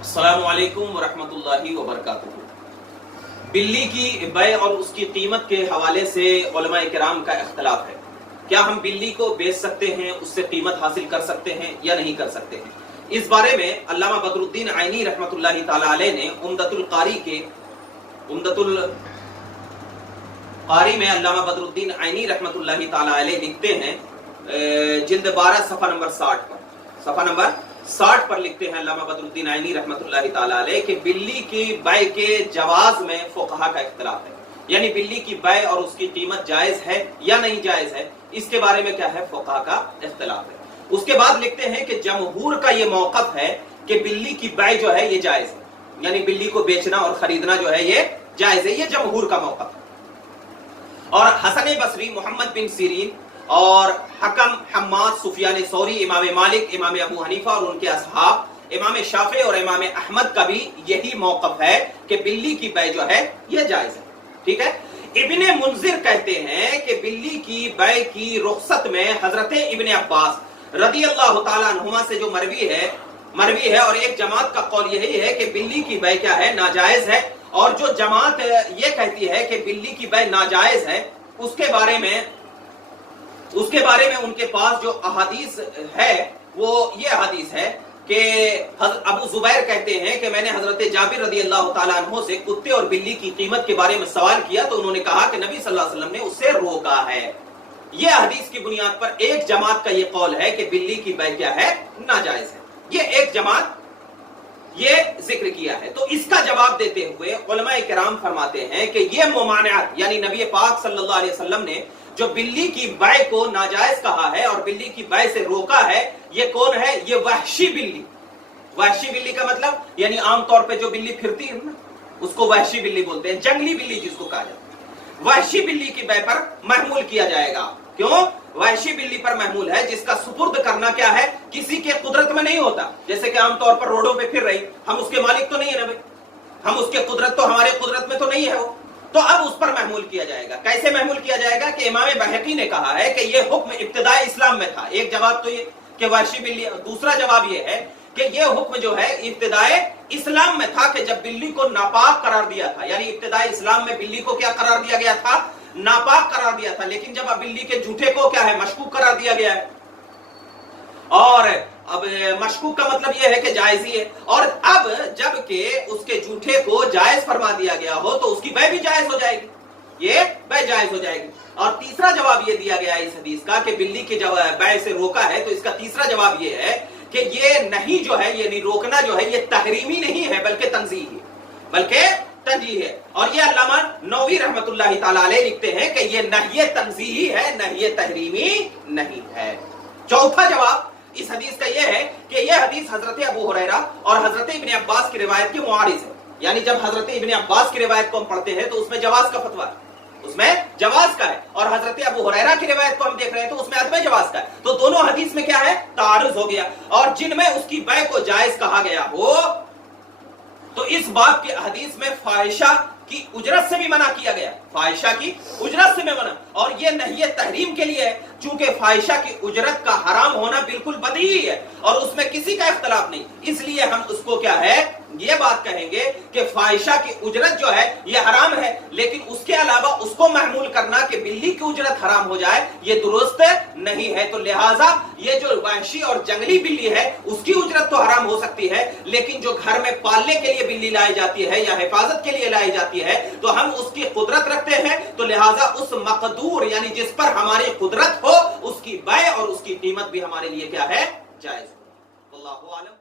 अस्सलामु अलैकुम वरहमतुल्लाहि वबरकातुहू। बिल्ली की बै और उसकी कीमत के हवाले से उलमा किराम का इख्तलाफ है। क्या हम बिल्ली को बेच सकते हैं, उससे कीमत हासिल कर सकते हैं या नहीं कर सकते हैं? इस बारे में अल्लामा बदरुद्दीन आइनी रहमतुल्लाहि ताला अलैह ने उम्दतुल कारी में अल्लामा बदरुद्दीन आइनी रहमतुल्लाहि ताला अलैह लिखते हैं, जिल्द 12 सफ़ा नंबर 60 पर लिखते हैं अल्लामा बदरुद्दीन आइनी रहमतुल्लाहि ताला अलैह कि बिल्ली की बै के जवाज में फुक़हा का इख्तिलाफ है, यानी बिल्ली की बै और उसकी कीमत जायज है या नहीं जायज है, इसके बारे में क्या है, फुक़हा का इख्तिलाफ है। उसके बाद लिखते हैं कि जमहूर का ये मौक़िफ़ है कि बिल्ली की बै जो है ये जायज है, यानी बिल्ली को बेचना और खरीदना जो है ये जायज है, ये जमहूर का मौक़िफ़ है। और हसन बसरी, मोहम्मद बिन सीरीन और हकम, हम्माद, सुफियान सौरी, इमाम मालिक, इमाम अबू हनीफा और उनके असहाब, इमाम शाफी और इमाम अहमद का भी यही मौक़िफ़ है कि बिल्ली की बै जो है ये जायज है। ठीक है। इब्ने मुंजिर कहते हैं कि बिल्ली की बै की रुख्सत में हजरत इब्ने अब्बास रदी अल्लाह ताला अन्हुमा से जो मरवी है और एक जमात का कौल यही है कि बिल्ली की बै क्या है, नाजायज है, और जो जमात ये कहती है कि बिल्ली की बै नाजायज है उसके बारे में उनके पास जो अहादीस है वो ये हदीस है कि अबू जुबैर कहते हैं कि मैंने हजरत जाबिर रदी अल्लाह ताला अन्हु से कुत्ते और बिल्ली की कीमत के बारे में सवाल किया तो उन्होंने कहा कि नबी सल्लल्लाहु अलैहि वसल्लम ने उससे रोका है। यह हदीस की बुनियाद पर एक जमात का यह कौल है कि बिल्ली की बै क्या है, नाजायज है। ये एक जमात ये जिक्र किया है। तो इसका जवाब देते हुए उलमा किराम फरमाते हैं कि ये मुमानियत, यानी नबी पाक सल्लल्लाहु अलैहि वसल्लम ने जो बिल्ली की बै को नाजायज कहा है और बिल्ली की बै से रोका है, ये कौन है, ये वहशी बिल्ली। वहशी बिल्ली का मतलब यानी आमतौर पे जो बिल्ली फिरती है ना उसको वहशी बिल्ली बोलते हैं, जंगली बिल्ली जिसको कहा जाता है। वहशी बिल्ली की बै पर महमूल किया जाएगा। क्यों? वहशी बिल्ली पर महमूल है जिसका सुपुर्द करना क्या है, किसी के कुदरत में नहीं होता। जैसे कि आमतौर पर रोडों पे फिर रही, हम उसके मालिक तो नहीं है ना भाई, हम उसके कुदरत तो हमारे कुदरत में तो नहीं है वो, तो अब उस पर महमूल किया जाएगा। कैसे महमूल किया जाएगा कि इमाम बहकी ने कहा है कि यह हुक्म इब्तिदाई इस्लाम में था। एक जवाब तो ये कि वहशी बिल्ली, दूसरा जवाब ये है कि यह हुक्म जो है इब्तिदाई इस्लाम में था कि जब बिल्ली को नापाक करार दिया था, यानी इब्तिदाई इस्लाम में बिल्ली को क्या करार दिया गया था, नापाक करार दिया था। लेकिन जब अब बिल्ली के झूठे को क्या है, मशकूक करार दिया गया है, और अब मशकूक का मतलब यह है कि जायज ही है, और अब जबकि उसके झूठे को जायज फरमा दिया गया हो तो उसकी बै भी जायज हो जाएगी, ये बै जायज हो जाएगी। और तीसरा जवाब ये दिया गया है इस हदीस का कि बिल्ली के जब बै से रोका है तो इसका तीसरा जवाब ये है कि ये नहीं जो है, ये नहीं रोकना जो है, ये तहरीमी नहीं है बल्कि तंजीह है, बल्कि तंजीह है। और ये अल्लामा नौवी रहमतुल्लाहि ताला अलैह लिखते हैं कि ये नहिये तंजीही है, नहिये तहरीमी नहीं है। चौथा जवाब इस हदीस का यह है कि यह हदीस हजरत अबू हुरैरा और हजरत इब्ने अब्बास की रिवायत के मुआरिज है, यानी जब हजरत इब्ने अब्बास की रिवायत को हम पढ़ते हैं तो उसमें जवाज का फतवा है, उसमें जवाज का है, और हजरत अबू हुरैरा की रिवायत को हम देख रहे हैं तो उसमें अदम जवाज का है। तो दोनों हदीस में क्या है, तारुज हो गया। और जिनमें उसकी बै को जायज कहा गया हो तो इस बात के हदीस में फाहिशा की उजरत से भी मना किया गया, फाहिशा की उजरत से भी मना, और ये नहीं तहरीम के लिए है, चूंकि फाहिशा की उजरत का हराम होना बिल्कुल बदही है और उसमें किसी का इख्तलाफ नहीं, इसलिए हम उसको क्या है, ये बात कहेंगे कि फाहिशा की उजरत जो है ये हराम है, लेकिन उसके अलावा उसको महमूल करना कि बिल्ली की उजरत हराम हो जाए ये दुरुस्त नहीं है। तो लिहाजा ये जो वहशी और जंगली बिल्ली है उसकी उजरत तो हराम हो सकती है, लेकिन जो घर में पालने के लिए बिल्ली लाई जाती है या हिफाजत के लिए लाई जाती है तो हम उसकी कुदरत रखते हैं, तो लिहाजा उस मकदूर यानी जिस पर हमारी कुदरत हो उसकी बै और उसकी कीमत भी हमारे लिए क्या है, जायज। अल्लाहु आलम।